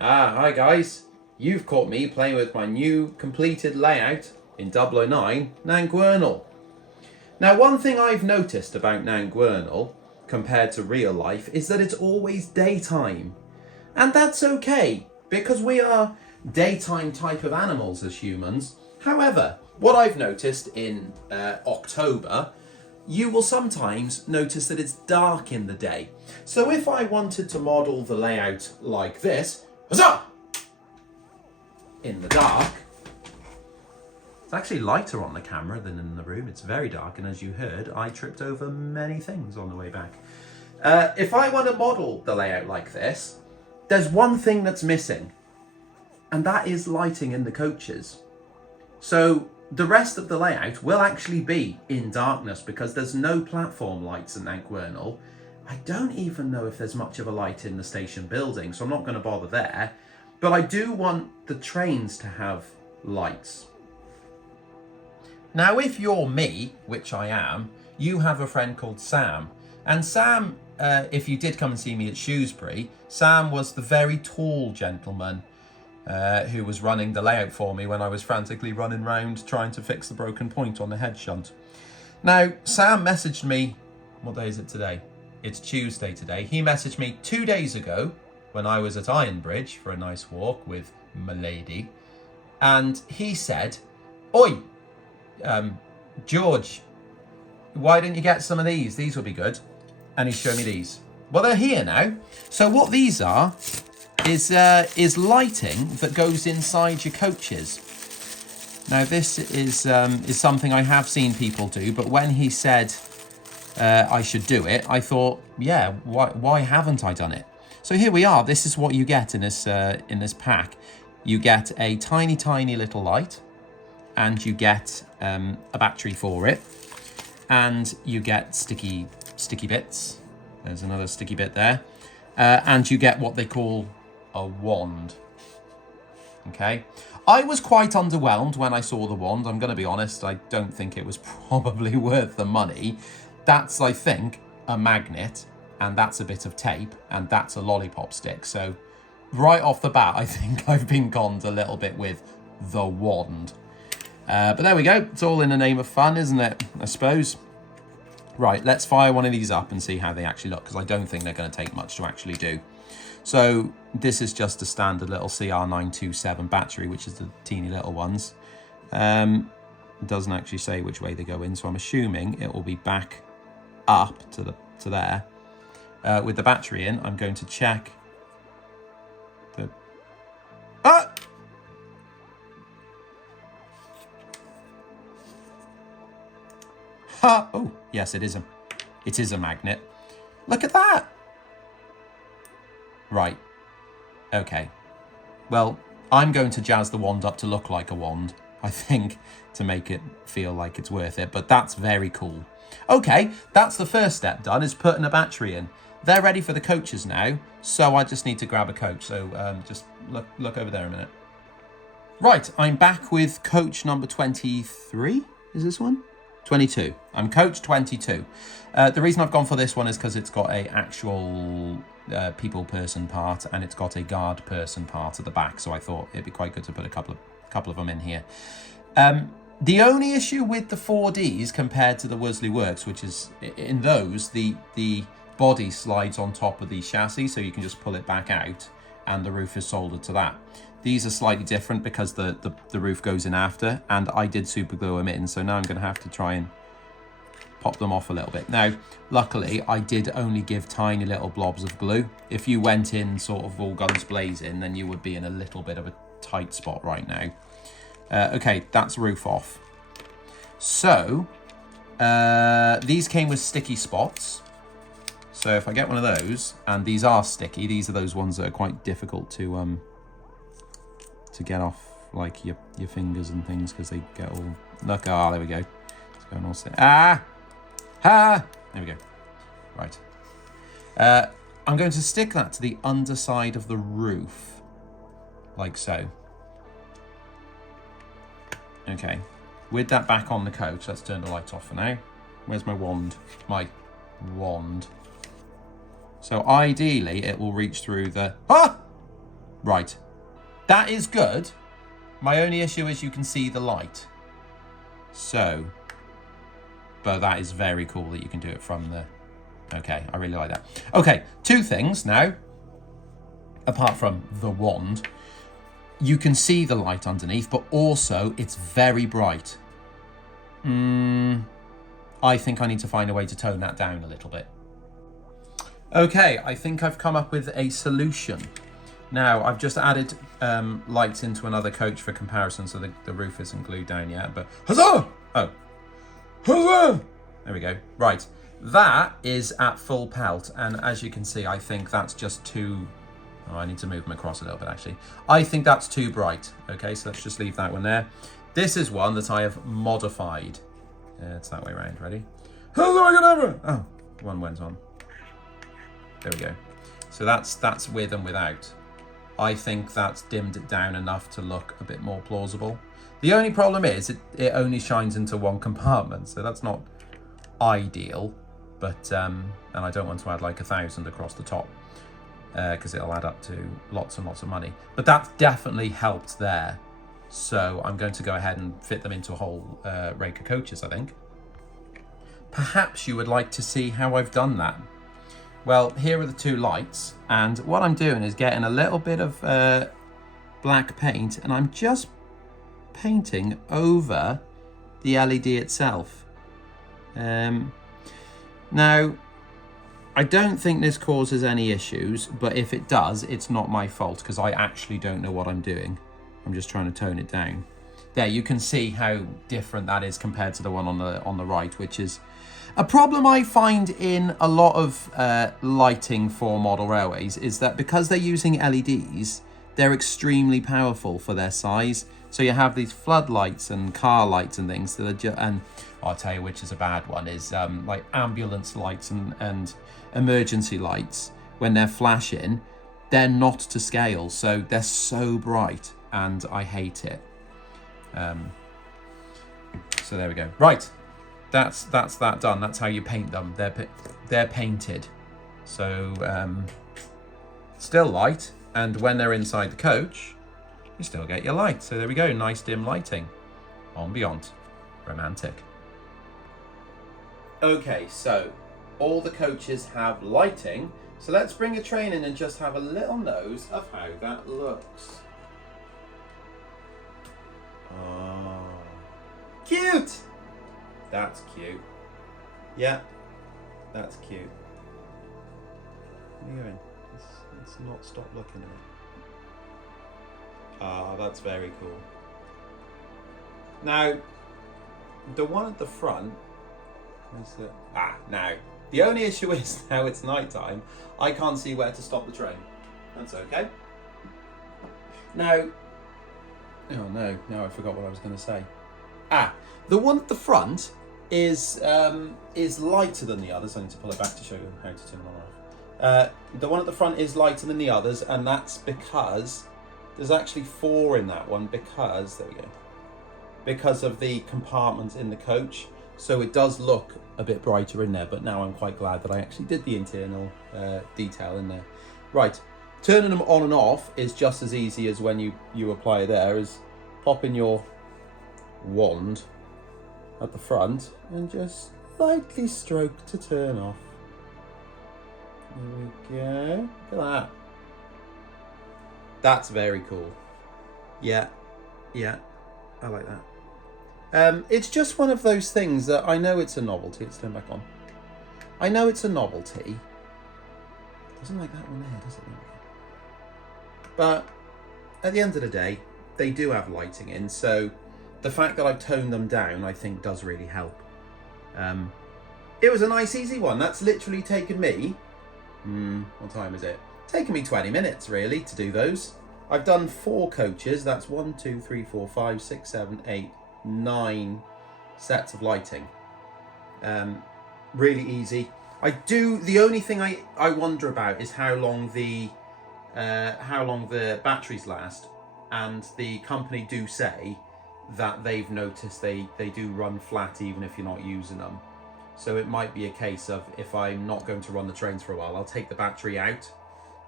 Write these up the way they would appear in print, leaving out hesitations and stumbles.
Hi guys. You've caught me playing with my new completed layout in 009 Nangwernal. Now, one thing I've noticed about Nangwernal compared to real life is that it's always daytime. And that's okay, because we are daytime type of animals as humans. However, what I've noticed in October, you will sometimes notice that it's dark in the day. So if I wanted to model the layout like this, huzzah! In the dark, it's actually lighter on the camera than in the room. It's very dark, and as you heard, I tripped over many things on the way back. If I want to model the layout like this, there's one thing that's missing, and that is lighting in the coaches. So the rest of the layout will actually be in darkness because there's no platform lights in Nangwernal. I don't even know if there's much of a light in the station building, so I'm not going to bother there. But I do want the trains to have lights. Now, if you're me, which I am, you have a friend called Sam. And Sam, if you did come and see me at Shrewsbury, Sam was the very tall gentleman who was running the layout for me when I was frantically running around trying to fix the broken point on the head shunt. Now, Sam messaged me, what day is it today? It's Tuesday today. He messaged me 2 days ago when I was at Ironbridge for a nice walk with my lady. And he said, "Oi, George, why didn't you get some of these? These would be good." And he showed me these. Well, they're here now. So what these are is lighting that goes inside your coaches. Now, this is something I have seen people do, but when he said I should do it, I thought, yeah, why haven't I done it? So here we are. This is what you get in this pack. You get a tiny, tiny little light, and you get a battery for it, and you get sticky bits. There's another sticky bit there, and you get what they call a wand. Okay, I was quite underwhelmed when I saw the wand. I'm going to be honest. I don't think it was probably worth the money. That's, I think, a magnet, and that's a bit of tape, and that's a lollipop stick. So right off the bat, I think I've been conned a little bit with the wand. But there we go. It's all in the name of fun, isn't it? I suppose. Right, let's fire one of these up and see how they actually look, because I don't think they're going to take much to actually do. So this is just a standard little CR927 battery, which is the teeny little ones. It doesn't actually say which way they go in, so I'm assuming it will be back up to there. With the battery in, I'm going to check the... Ah! Ha! Oh, yes, it is a magnet. Look at that! Right. Okay. Well, I'm going to jazz the wand up to look like a wand, I think, to make it feel like it's worth it, but that's very cool. Okay, that's the first step done, is putting a battery in. They're ready for the coaches now, so I just need to grab a coach. So just look over there a minute. Right, I'm back with coach number 23. Is this one? 22. I'm coach 22. The reason I've gone for this one is because it's got a actual people person part, and it's got a guard person part at the back. So I thought it'd be quite good to put a couple of them in here. The only issue with the 4Ds compared to the Worsley Works, which is in those, the body slides on top of the chassis, so you can just pull it back out, and the roof is soldered to that. These are slightly different because the roof goes in after, and I did super glue them in, so now I'm going to have to try and pop them off a little bit. Now, luckily, I did only give tiny little blobs of glue. If you went in sort of all guns blazing, then you would be in a little bit of a tight spot right now. Okay, that's roof off. So, these came with sticky spots. So if I get one of those, and these are sticky, these are those ones that are quite difficult to get off, like your fingers and things, because they get all... Look, ah, there we go. It's going all sticky. Ah! Ah! There we go. Right. I'm going to stick that to the underside of the roof, like so. Okay. With that back on the coach, let's turn the light off for now. Where's my wand? My wand. So ideally, it will reach through the... Ah! Right. That is good. My only issue is you can see the light. So, but that is very cool that you can do it from the... Okay, I really like that. Okay, two things now. Apart from the wand, you can see the light underneath, but also it's very bright. I think I need to find a way to tone that down a little bit. Okay, I think I've come up with a solution. Now, I've just added lights into another coach for comparison, so the roof isn't glued down yet, but huzzah! Oh, huzzah! There we go. Right, that is at full pelt, and as you can see, I think that's just too... Oh, I need to move them across a little bit, actually. I think that's too bright. Okay, so let's just leave that one there. This is one that I have modified. It's that way around. Ready? Oh, one went on. There we go. So that's with and without. I think that's dimmed it down enough to look a bit more plausible. The only problem is it only shines into one compartment, so that's not ideal. But and I don't want to add like 1,000 across the top because it'll add up to lots and lots of money. But that definitely helped there. So I'm going to go ahead and fit them into a whole rake of coaches, I think. Perhaps you would like to see how I've done that. Well, here are the two lights, and what I'm doing is getting a little bit of black paint, and I'm just painting over the LED itself. Now, I don't think this causes any issues, but if it does, it's not my fault, because I actually don't know what I'm doing. I'm just trying to tone it down. There, you can see how different that is compared to the one on the right, which is a problem I find in a lot of lighting for model railways, is that because they're using LEDs, they're extremely powerful for their size. So you have these floodlights and car lights and things that are just, and I'll tell you which is a bad one, is like ambulance lights and emergency lights. When they're flashing, they're not to scale, so they're so bright, and I hate it. So there we go. Right, that's that done. That's how you paint them. They're painted, so still light, and when they're inside the coach, you still get your light. So there we go. Nice dim lighting. Ambient, romantic. Okay, so all the coaches have lighting. So let's bring a train in and just have a little nose of how that looks. Oh, cute! That's cute. Yeah, that's cute. What are you doing? Let's not stop looking at it. Ah, that's very cool. Now, the one at the front, where's the... now, the only issue is now it's night time, I can't see where to stop the train. That's okay. Now, oh no, now I forgot what I was going to say. The one at the front is lighter than the others. I need to pull it back to show you how to turn them on and off. The one at the front is lighter than the others, and that's because there's actually 4 in that one because, there we go, because of the compartments in the coach. So it does look a bit brighter in there, but now I'm quite glad that I actually did the internal detail in there. Right, turning them on and off is just as easy as when you apply there, is popping your wand at the front and just lightly stroke to turn off. There we go. Look at that. That's very cool. Yeah, I like that. It's just one of those things that I know it's a novelty. Let's turn back on. I know it's a novelty. Doesn't like that one there, does it? But at the end of the day, they do have lighting in, so the fact that I've toned them down, I think, does really help. It was a nice, easy one. That's literally taken me... what time is it? Taken me 20 minutes, really, to do those. I've done 4 coaches. That's 1, 2, 3, 4, 5, 6, 7, 8, 9 sets of lighting. Really easy. The only thing I wonder about is how long the batteries last, and the company do say that they've noticed they do run flat even if you're not using them. So it might be a case of, if I'm not going to run the trains for a while, I'll take the battery out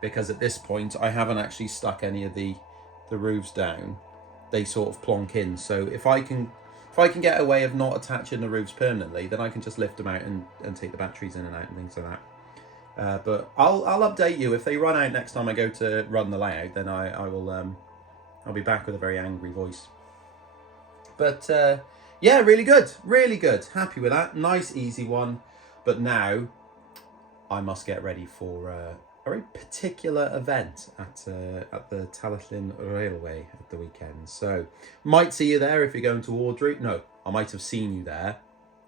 because at this point I haven't actually stuck any of the roofs down. They sort of plonk in. So if I can get a way of not attaching the roofs permanently, then I can just lift them out and take the batteries in and out and things like that. But I'll update you if they run out next time I go to run the layout. Then I will I'll be back with a very angry voice. But yeah, really good, really good. Happy with that. Nice, easy one. But now I must get ready for a very particular event at the Talyllyn Railway at the weekend. So might see you there if you're going to Audrey. No, I might have seen you there.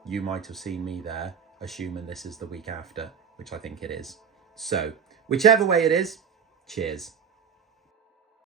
You might have seen me there, assuming this is the week after, which I think it is. So whichever way it is, cheers.